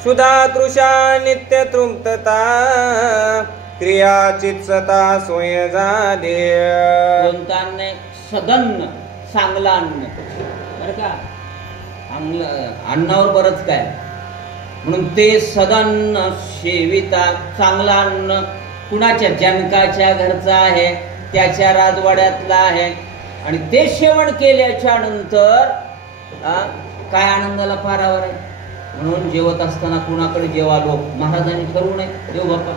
सुधा तृषा नित्य तृप्तता क्रिया चित्सता सोय झाले. कोणतं अन्न? सदन्न, चांगलं अन्न. बरं का, अन्नावर बरंच काय. म्हणून ते सदन्न सेविता, चांगलं अन्न कुणाच्या? जनकाच्या घरचं आहे, त्याच्या राजवाड्यातलं आहे. आणि ते सेवन केल्याच्या नंतर काय आनंदाला पारावर आहे. म्हणून जेवत असताना कुणाकडे जेवालो, महाराजांनी ठरवू नये. देव बाप्पा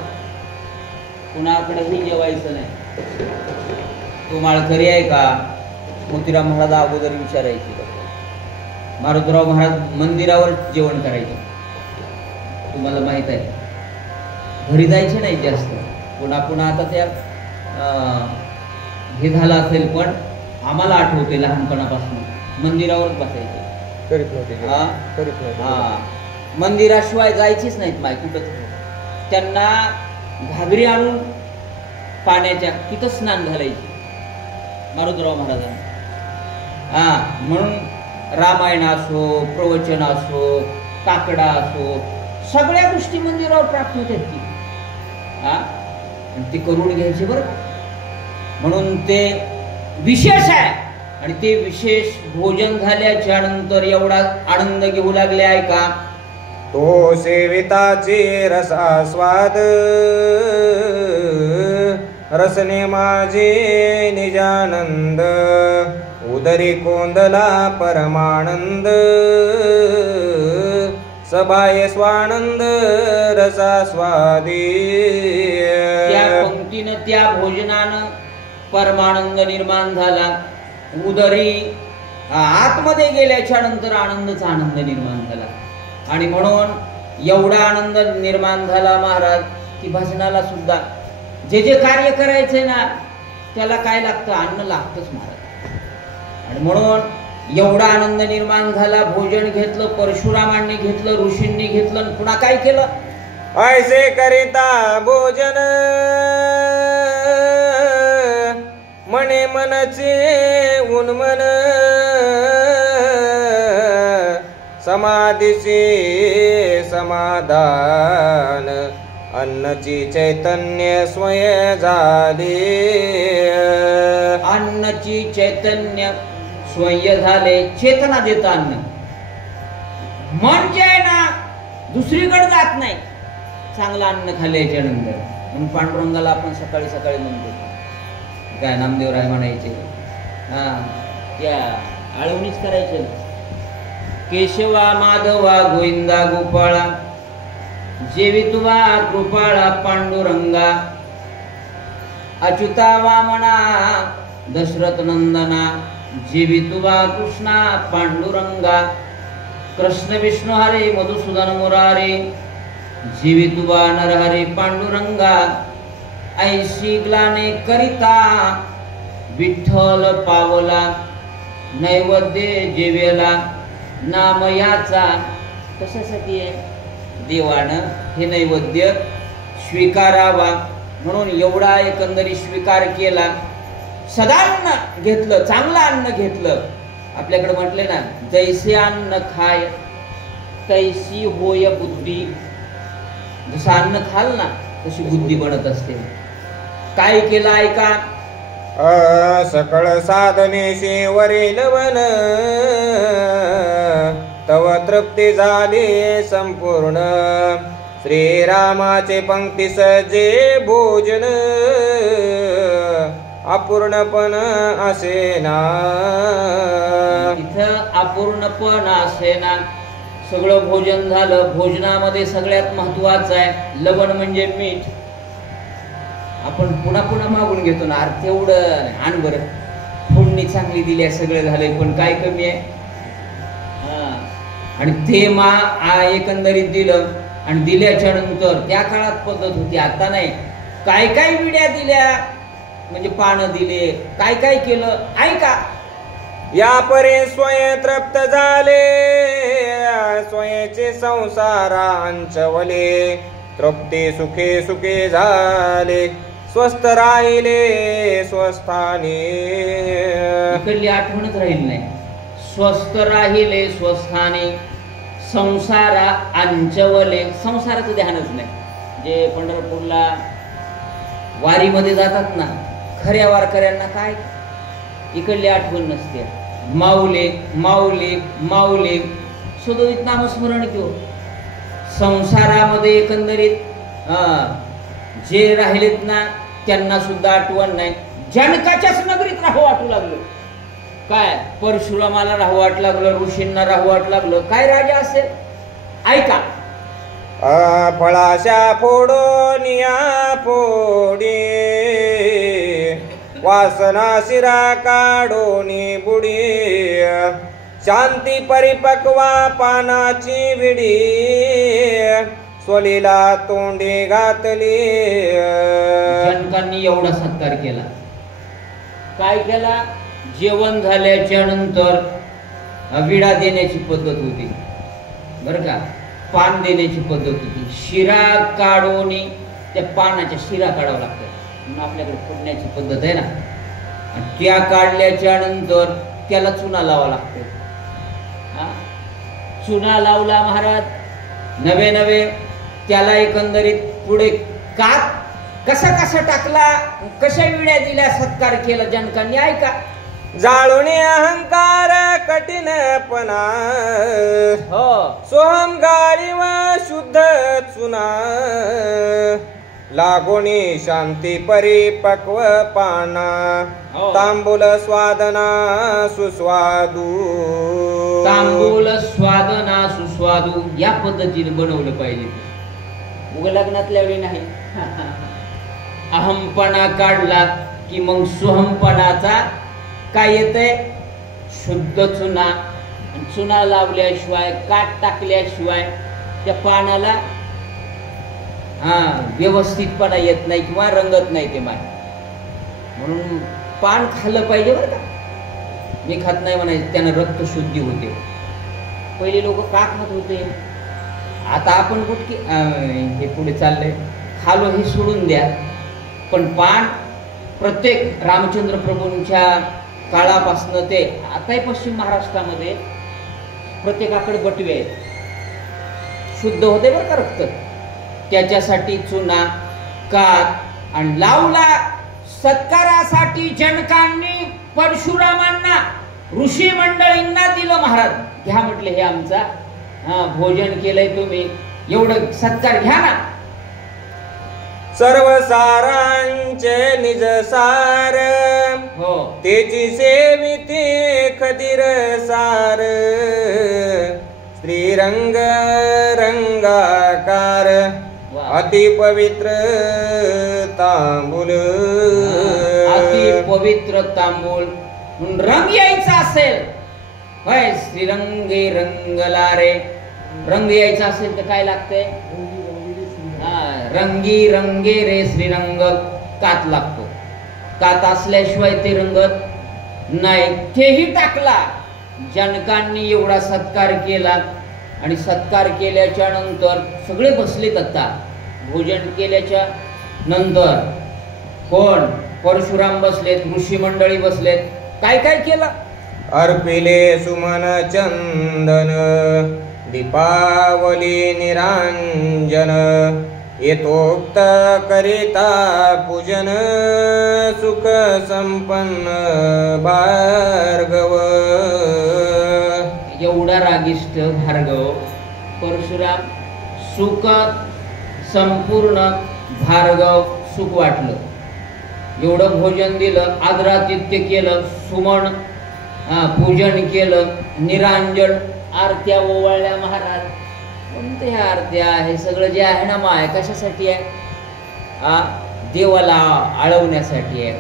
कुणाकडेही जेवायचं नाही. तो माळकरी आहे का? मोतीराम महाराज अगोदर विचारायचे. मारुतीराव महाराज मंदिरावर जेवण करायचे. तुम्हाला माहित आहे, घरी जायचे नाही जास्त. पुन्हा पुन्हा आता त्या हे झालं असेल, पण आम्हाला आठवते लहानपणापासून मंदिरावरच बसायचे. मंदिराशिवाय जायचीच नाहीत माय कुठं. त्यांना घागरी आणून पाण्याच्या तिथं स्नान घालायचे मारुतीराव महाराजांना. म्हणून रामायण असो, प्रवचन असो, काकडा असो, सगळ्या गोष्टी मंदिरावर प्राप्त होतात की. ते करून घ्यायचे बरं. म्हणून ते विशेष आहे. आणि ते विशेष भोजन झाल्याच्या नंतर एवढा आनंद घेऊ लागले आहे का? तो सेविताचे रसास्वाद रसने माझे निजानंद उदरी कोंदला परमानंद सभाये स्वानंद रसास्वादी. त्या पंक्तीनं, त्या भोजनानं परमानंद निर्माण झाला. उदरी आतमध्ये गेल्याच्या नंतर आनंदच आनंद निर्माण झाला. आणि म्हणून एवढा आनंद निर्माण झाला महाराज की भजनाला सुद्धा जे जे कार्य करायचे ना त्याला काय लागतं? अन्न लागतंच महाराज. आणि म्हणून एवढा आनंद निर्माण झाला. भोजन घेतलं, परशुरामांनी घेतलं, ऋषींनी घेतलं. पुन्हा काय केलं? ऐसे करिता भोजन मने मनचे उन्मन समाधीचे समाधान अन्नची चैतन्य स्वय झाले. अन्नची चैतन्य स्वय झाले. चेतना देत अन्न. मन जे आहे ना दुसरीकडे जात नाही चांगलं अन्न खाल्ल्याच्या नंतर. म्हणून पांडुरंगाला आपण सकाळी सकाळी म्हणतो काय नामदेवराय म्हणायचे, त्या आळवणीच करायचे. केशवा माधवा गोविंदा गोपाळा जेवितुवा कृपाळा पांडुरंगा अच्युता वामना दशरथ नंदना जेवितुवा कृष्णा पांडुरंगा कृष्ण विष्णू हरे मधुसूदन मुरारे जेवितुवा नरहरे पांडुरंगा ऐशी ग्लाने करिता विठ्ठल पावला नैवेद्य जेवेला नाम याचा. कशासाठी आहे? देवानं हे नैवेद्य स्वीकारावा म्हणून एवढा एकंदरी स्वीकार केला. सदान्न घेतलं, चांगलं अन्न घेतलं. आपल्याकडे म्हटले ना, जैसे अन्न खाय तैसी होय बुद्धी. जसं अन्न खाल ना तशी बुद्धी बनत असते. काय केलं ऐका. सकळ साधनेशी वरील वन तव तृप्ती झाली संपूर्ण. श्रीरामाचे पंक्ती सजे भोजन अपूर्णपण असेना. इथं अपूर्णपण असेना. सगळं भोजन झालं. भोजनामध्ये सगळ्यात महत्वाचं आहे लवण म्हणजे मीठ. आपण पुन्हा पुन्हा मागून घेतो ना, अर्थ एवढं आण बरं, फोडणी चांगली दिली, सगळं झालंय, पण काय कमी आहे. आणि ते एकंदरीत दिलं. आणि दिल्याच्या नंतर त्या काळात पद्धत होती, आता नाही. काय काय विड्या दिल्या म्हणजे पानं दिले, काय काय केलं ऐका. या परे स्वय तृप्त झाले स्वयचे संसारा अंचवले. तृप्ती सुखे सुखे झाले स्वस्थ राहिले स्वस्थानी. इकडली आठवणच राहील नाही. स्वस्थ राहिले स्वस्थानी. संसारा अंचवले, संसाराचं ध्यानच नाही. जे पंढरपूरला वारीमध्ये जातात ना, खऱ्या वारकऱ्यांना काय इकडली आठवण नसते. माऊले माऊले माऊले सदोदित नामस्मरण किंवा संसारामध्ये एकंदरीत जे राहिलेत ना त्यांना सुद्धा आठवण नाही. जनकाच्याच नगरीत राहू वाटू लागलं. काय परशुरामाला राहू वाट लागलं, ऋषींना राहू वाट लागलं. काय राजा असेल ऐका. फळाशा फोडो निया फोडी, वासना शिरा काढोनी बुडी, शांती परिपक्वा पानाची विडी, स्वलीला तोंडी घातली. जनकांनी एवढा सत्कार केला. काय केला? जेवण झाल्याच्या नंतर विडा देण्याची पद्धत होती बरं का, पान देण्याची पद्धत होती. शिरा काढोनी, त्या पानाच्या शिरा काढावं लागतात म्हणून आपल्याकडे फोडण्याची पद्धत आहे ना. त्या काढल्याच्या नंतर त्याला चुना लावा लागतो. चुना लावला महाराज, नवे नवे त्याला एकंदरीत पुढे कात कसा कसा टाकला, कशा विड्या दिल्या, सत्कार केला जनकांनी. ऐका. जाळून अहंकार कठीणपणा, हो सोहम गाळी व शुद्ध चुना, लागोनी शांती परिपक्व पाना, तांबूल स्वादना सुस्वादू. तांबूल स्वादना सुस्वादू या पद्धतीने बनवलं पाहिजे. उगा लग्नातल्या वेळी नाही. अहमपणा काढला की मग सोहमपणाचा काय येतंय? शुद्ध चुना. चुना लावल्याशिवाय, काट टाकल्याशिवाय त्या पानाला व्यवस्थितपणा येत नाही किंवा रंगत नाही ते माय. म्हणून पान खाल्लं पाहिजे बरं का. मी खात नाही म्हणायचं, त्यानं रक्त शुद्धी होते. पहिले लोक का खात होते, आता आपण कुठे हे पुढे चाललंय, खालो हे सोडून द्या. पण पान प्रत्येक रामचंद्र प्रभूंच्या काळापासनं ते आताही पश्चिम महाराष्ट्रामध्ये प्रत्येकाकडे बटवे आहेत. शुद्ध होते बरं का रक्त. त्याच्यासाठी चुना, कात आणि लावला. सत्कारासाठी जनकांनी परशुरामांना, ऋषी मंडळींना दिलं. महाराज घ्या म्हटले, हे आमचा भोजन केलंय तुम्ही, एवढं सत्कार घ्या ना. सर्व सारांचे निज सार, हो तेची सेविती खदीर सार, श्रीरंग रंगाकार, अति पवित्र तांबूल. अति पवित्र तांबूल. रंग यायचा असेल, होय श्रीरंगे रंगला रे. रंग यायचा असेल तर काय लागतंय? रंगी रंगे रे श्रीरंग, कात लागतो. कात असल्याशिवाय ते रंगत नाही. तेही टाकला. जनकांनी एवढा सत्कार केला. आणि सत्कार केल्याच्या नंतर सगळे बसलेत. आता भोजन केल्याच्या नंतर कोण? परशुराम बसलेत, ऋषी मंडळी बसलेत. काय काय केलं? अर्पिले सुमन चंदन, दीपावली निरांजन, येतोक्त करिता पूजन, सुख संपन्न भार्गव. एवढा रागिष्ट भार्गव परशुराम. सुख संपूर्ण भार्गव, सुख वाटलं. एवढं भोजन दिलं, आदरातिथ्य केलं, सुमन पूजन केलं, निरांजन आरत्या ओवाळल्या. महाराज कोणत्या आरत्या? हे सगळं जे आहे ना माय, कशासाठी आहे? देवाला आळवण्यासाठी आहे.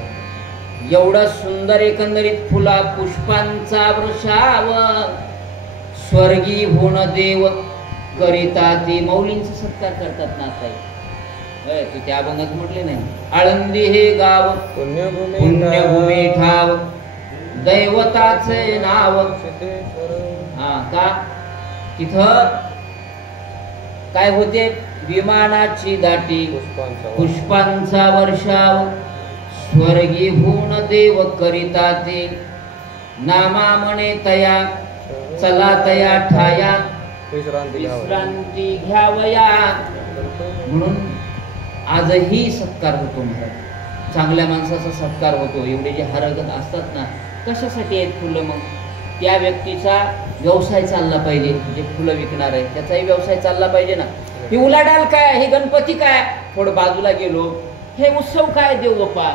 एवढं सुंदर एकंदरीत फुला पुष्पांचा वृषाव, स्वर्गी होण देव करिता ते. मौलींचा सत्कार करतात ना आता. तू त्या अभंगात म्हटले नाही, आळंदी हे गाव पुण्यभूमी ठाव, दैवताचे नाव. का तिथं काय होते? विमानाची दाटी, पुष्पांचा वर्षाव, स्वर्गी होऊन देव करिता ते. नामा म्हणे तया, चला तया ठाया, विश्रांती घ्यावया म्हणून आजही सत्कार होतो महाराज. चांगल्या माणसाचा सत्कार होतो. एवढे जे हरकत असतात ना, कशासाठी आहेत फुलं? मग त्या व्यक्तीचा व्यवसाय चालला पाहिजे. जे फुलं विकणार आहे त्याचाही व्यवसाय चालला पाहिजे ना. हे उलाढाल काय, हे गणपती काय, थोडं बाजूला गेलो, हे उत्सव काय देवबाप्पा,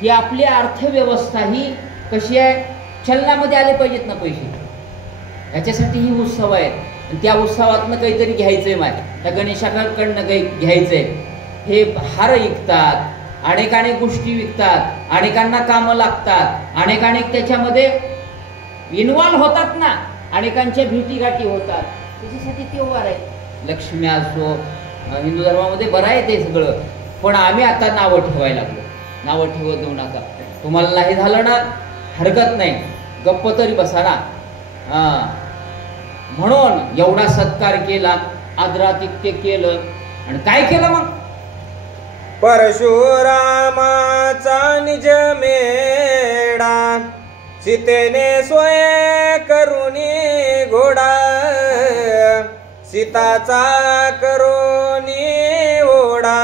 ही आपली अर्थव्यवस्था ही कशी आहे, चलनामध्ये आले पाहिजेत ना पैसे. याच्यासाठी ही उत्सव आहेत. त्या उत्सवातनं काहीतरी घ्यायचंय माय, त्या गणेशाकडनं काही घ्यायचंय. हे हार विकतात, अनेक गोष्टी विकतात, अनेकांना कामं लागतात, अनेक त्याच्यामध्ये इन्व्हॉल्व होतात ना, अनेकांच्या भेटीगाठी होतात. त्याच्यासाठी त्योहार आहे. लक्ष्मी असो, हिंदू धर्मामध्ये बरं आहे ते सगळं. पण आम्ही आता नावं ठेवायला लागलो. नावं ठेवत देऊ नका. तुम्हाला नाही झालं ना, हरकत नाही, गप्प तरी बसा ना. म्हणून एवढा सत्कार केला, आदरातिथ्य केलं. आणि काय केलं मग? परशुरामाचा निज मेढा, सीतेने सोय करुनी घोडा, सीताचा करुनी ओढा,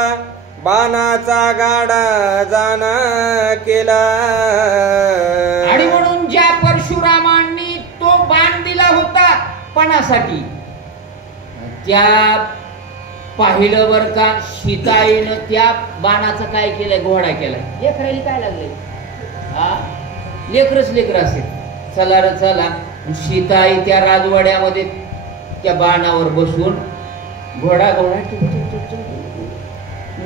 बाणाचा गाडा जाना केला. आणि म्हणून ज्या परशुरामांनी तो बाण दिला होता पणासाठी, त्या पाहिलं बर का, सीताईनं त्या बाणाचं काय केलंय? घोडा केलाय. लेकराला काय लागलंय? लेकरच लेकर असेल. चला रे चला. सीताई त्या राजवाड्यामध्ये त्या बाणावर बसून घोडा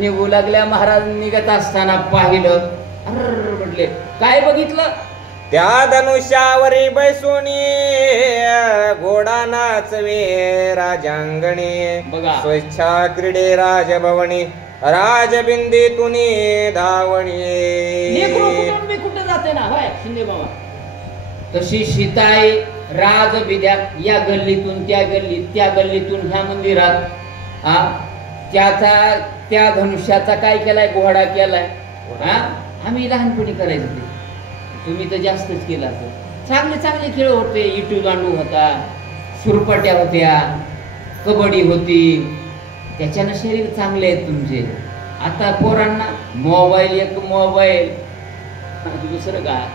निघू लागल्या. महाराज निघत असताना पाहिलं, अर म्हटले, काय बघितलं? त्या धनुष्यावरी बैसुनी घोडा नाचवे राजांगणी, बघा, स्वेच्छा क्रीडे राजभवनी, राजबिंदीतुनी धावणी. मी कुठे जाते ना होय शिंदे बाबा. तशी सीताई राजबिद्या या गल्लीतून त्या गल्लीत, त्या गल्लीतून ह्या मंदिरात, त्या धनुष्याचा काय केलाय? घोडा केलाय. आम्ही लहानपणी करायचं ते, तुम्ही तर जास्तच केला. चांगले चांगले खेळ होते. इटू दांडू होता, सुरपाट्या होत्या, कबड्डी होती. त्याच्यानं शरीर चांगले आहेत तुमचे. आता पोरांना मोबाईल, एक मोबाईल, दुसरं काय.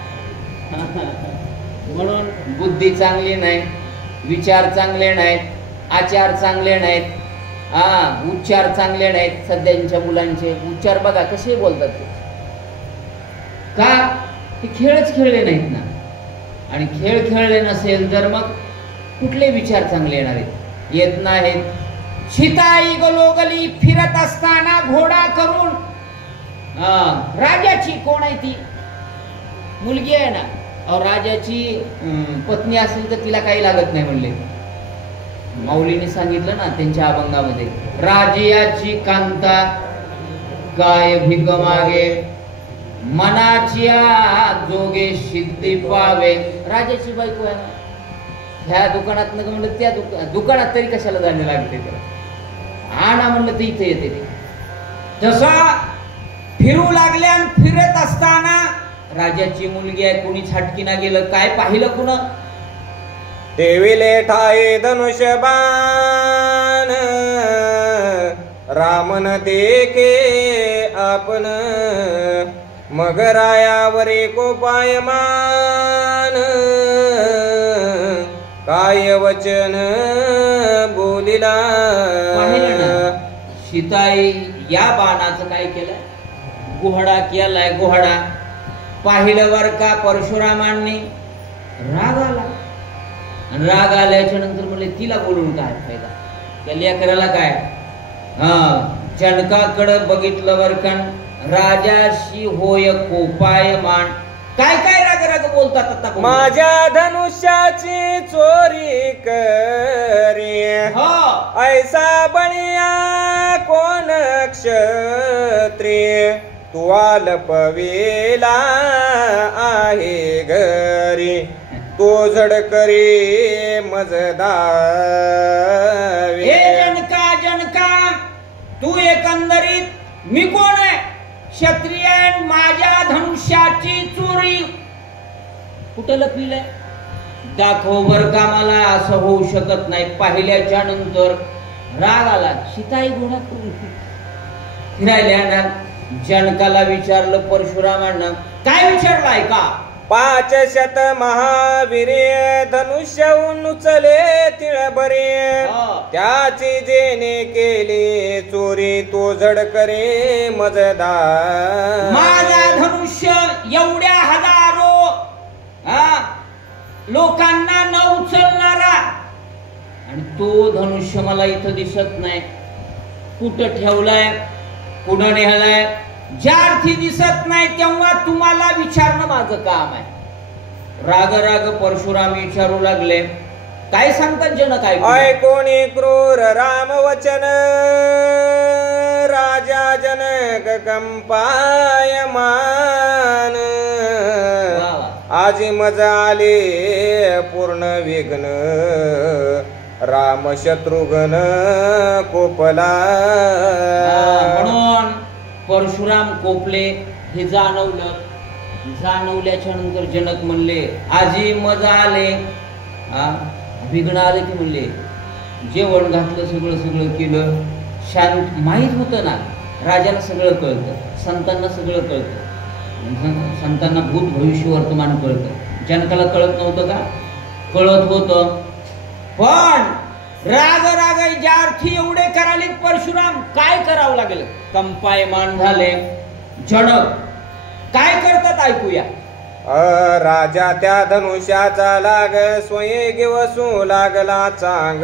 म्हणून बुद्धी चांगली नाही, विचार चांगले नाहीत, आचार चांगले नाहीत, उच्चार चांगले नाहीत. सध्याच्या मुलांचे उच्चार बघा कसे बोलतात ते. का? ते खेळच खेळले नाहीत ना. आणि खेळ खेळले नसेल तर मग कुठले विचार चांगले येणार आहेत? येत नाहीत. सीताई गलोगली फिरत असताना घोडा करून, राजाची कोण आहे ती? मुलगी आहे ना. राजाची पत्नी असेल तर तिला काही लागत नाही म्हणले. माऊलीने सांगितलं ना त्यांच्या अभंगामध्ये, राजियाची कांता काय भिक मागे, मनाची जोगे सिद्धी पावे. राजाची बायको आहे ना. ह्या दुकानात न म्हणलं त्या दुकानात तरी कशाला जाणे लागते त्याला. आणा म्हणलं तर इथे येते ते. तसा फिरू लागल्या आणि फिरत असताना राजाची मुलगी आहे, कोणी छाटकीना गेलं. काय पाहिलं कुणा? देविले ठाई धनुष्यबाण, रामन देखे आपण, मग रायावरी कोपायमान, काय वचन बोलिला. सीताई या बाणाचं काय केलंय? घोडा केलाय. घोडा पाहिलं वर का परशुरामांनी. राग आला. राग आल्याच्या नंतर म्हणले तिला बोलून काय फायदा, त्या लेकराला काय. जनकाकडं बघितलं वर का, राजाशी होय कोपायमान. काय काय राग राग बोलतात आता. माझ्या धनुष्याची चोरी करी, ऐसा बळिया कोण क्षत्रिय, तू आलपवेला आहे घरी, तो झडकरी मजदार. जनका जनका, तू एकंदरीत मी कोण आहे? क्षत्रिय. माझ्या धनुष्याची चोरी कुठं लपविलंय? दाखव बर का मला, असं होऊ शकत नाही. पाहिल्याच्या नंतर राग आला. सीताई घोडा करून फिरायला जनकाला विचारलं परशुरामांना. काय विचारलाय का? 500 महावीर्य धनुष्यहून उचले तिळभरी, त्याची जेने केली चोरी तो जड करे मजदार. माझा धनुष्य एवढ्या हजारो लोकांना न उचलणारा, आणि तो धनुष्य मला इथं दिसत नाही. कुठं ठेवलाय, कुठं नेहलाय, ज्या अर्थी दिसत नाही तेव्हा तुम्हाला विचारणं माझं काम आहे. राग राग परशुराम विचारू लागले. काय सांगतात जनक? ऐकोणी क्रूर राम वचन, राजा जनक कंपायमान. आजी मजा आले पूर्ण विघ्न, राम शत्रुघ्न कोपला. म्हणून परशुराम कोपले हे जाणवलं. जाणवल्याच्या नंतर जनक म्हणले आजी मजा आले, विघ्न आले की म्हणले. जेवण घातलं, सगळं केलं, शांत. माहीत होतं ना, राजाला सगळं कळतं, संतांना सगळं कळतं, संतांना भूत भविष्य वर्तमान कळतं. जनकाला कळत नव्हतं का? कळत होतं. पण राग राग ज्या अर्थी एवढे कराले परशुराम, काय करावं लागेल? कंपायमान झाले. जनक काय करतात ऐकूया. राजा त्या धनुष्याचा लाग, स्वये वसू लागला चांग.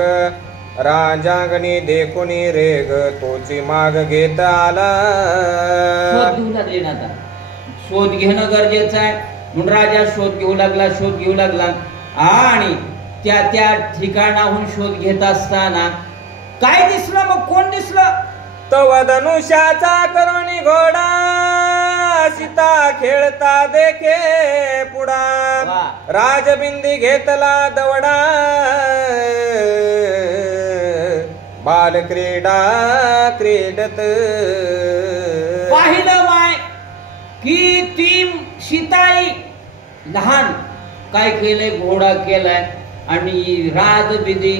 राजांगणी देखून रेग, तोची माग घेत आला. शोध घेऊ लागले ना. आता शोध घेणं गरजेचं आहे. म्हणून राजा शोध घेऊ लागला. आणि त्या ठिकाणाहून शोध घेत असताना काय दिसलं? मग कोण दिसलं? तव धनुष्याचा करुणी घोडा, सीता खेळता देखे पुढा. राजबिंदी घेतला दवडा, बाल क्रीडा क्रीडत. पाहिलं माय की ती सीताई लहान काय केलंय? घोडा केलाय. आणि राजबिंदी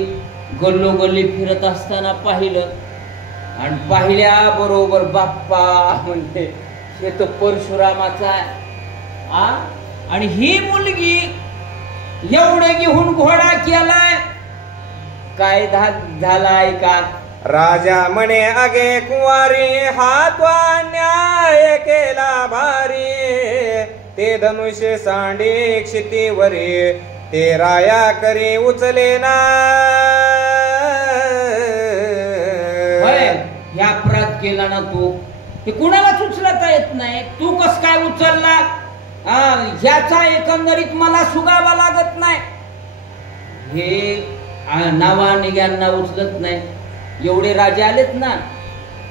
गल्लोगल्ली फिरत असताना पाहिलं. आणि पाहिल्या बरोबर बाप्पा म्हणते हे तर परशुरामाचा आहे. आणि ही मुलगी एवढे घेऊन घोडा केलाय. काय झालाय का? राजा म्हणे अगे कुवारी, हातवा न्याय केला भारी. ते धनुष्य सांडी क्षितीवरी, ते राया करी उचले ना. ह्या अपराध केला ना तू, ते कुणालाच उचलता येत नाही. तू कस काय उचलला? ह्याचा एकंदरीत मला सुगावा लागत नाही. हे नावा निघ्यांना उचलत नाही. एवढे राजे आलेत ना,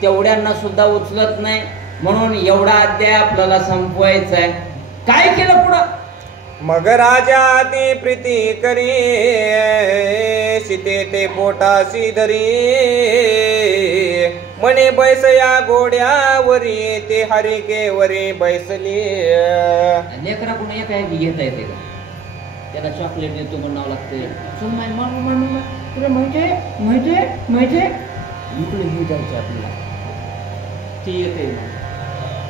तेवढ्यांना सुद्धा उचलत नाही. म्हणून एवढा अध्याय आपल्याला संपवायचा आहे. काय केलं पुढं? मग राजा ती प्रीती करी, सीते ते पोटाशी धरी. म्हणे बैस या घोड्यावरी, ते हरिकेवरी बैसली. लेकरा पुन्हा एक आहे की घेता येते का? त्याला चॉकलेट देतो म्हणावं लागते. तुला माहितीये इकडे हे जायचं आपल्याला, ती येते.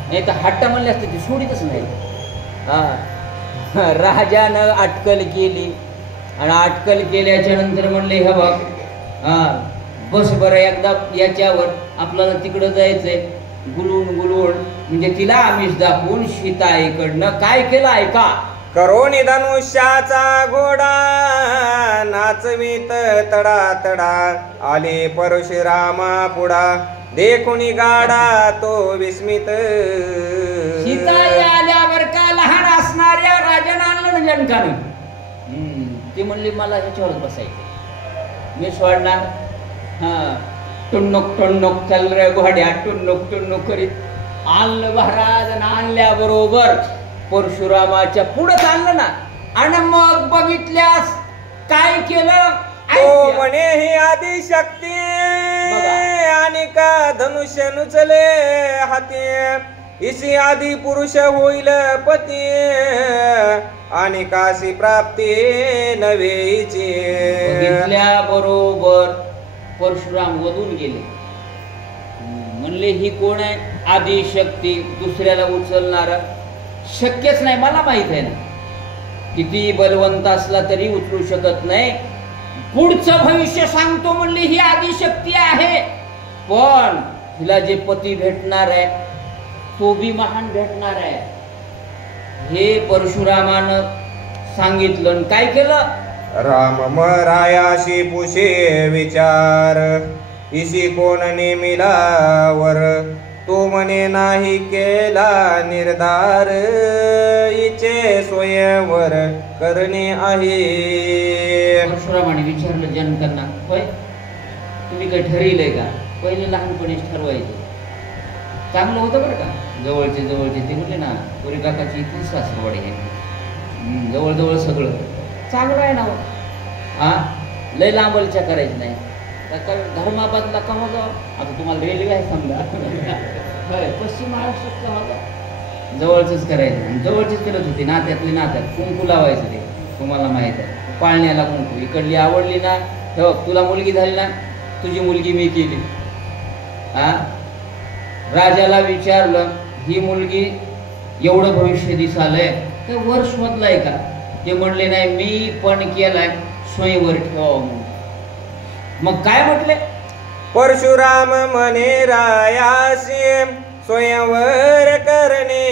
नाही तर हट्टा म्हणले असते ती सोडीतच नाही. राजानं अटकल केली. आणि अटकल केल्याच्या नंतर म्हणले हे बघ, बस बरं एकदा याच्यावर, आपल्याला तिकडं जायचंय. गुलून म्हणजे तिला आमिष दाखवून सीताईकडनं काय केलं ऐका. करोनी धनुष्याचा घोडा, नाचवीत तडा तडा. आले परशुरामा पुढा, देखुनी गाडा तो विस्मित. सीताई आल्यावर का लहान असणाऱ्या राजानं आणलं ना जनकानं. ती म्हणली मला ह्याच्यावर बसायचं, मी सोडणार. टुन्नुक चल रे घोड्या, टुन्नुक करीत आणलं महाराज. आणल्याबरोबर परशुरामाच्या पुढे चाललं ना. आणि मग बघितल्यास काय केलं? तो म्हणे ही आदि शक्ती, आणि का धनुष्य नुचले हाती. इसी आदी पुरुष होईल पती आणि काशी प्राप्ती नवेची. बघितल्या बरोबर परशुराम वधून गेले. म्हणले ही कोण आहे? आदिशक्ती. दुसऱ्याला उचलणार शक्यच नाही. मला माहित आहे ना, किती बलवंत असला तरी उचलू शकत नाही. पुढचं भविष्य सांगतो म्हणली ही आदिशक्ती आहे, पण हिला जे पती भेटणार आहे तो बी महान भेटणार आहे. हे परशुरामानं सांगितलं. काय केलं? राम मरायाशी पुषे विचार, इसी कोण नेमिला वर, तो म्हणे नाही केला निर्धार, इचे स्वयंवर करणे आहे. परशुरामाने विचारलं जनकांना, होय तुम्ही काही ठरविलंय का? पहिले लहानपणीच ठरवायचं. चांगलं होतं बरं का. जवळचे ते म्हटले ना, पुरी काकाची इथून सासरवाडी आहे, जवळजवळ सगळं चांगलं आहे ना. हा, लय लांबलच्या करायचं नाही. धर्माबादला का होतं? आता तुम्हाला रेल्वे आहे समजा, पश्चिम महाराष्ट्रात का होतं? जवळच करायचं. जवळचेच करत होते, नात्यातले नात्यात. कुंकू लावायचं ते तुम्हाला माहित आहे. पाळण्याला कुंकू. इकडली आवडली ना, हो तुला मुलगी झाली ना, तुझी मुलगी मी केली. हा, राजाला विचारलं ही मुलगी एवढं भविष्य दिसालय तर वर शोधलाय का? ते म्हणले नाही, मी पण केलाय, स्वयंवर ठेवा. मग काय म्हटले? परशुराम म्हणे रायासी स्वयंवर करणे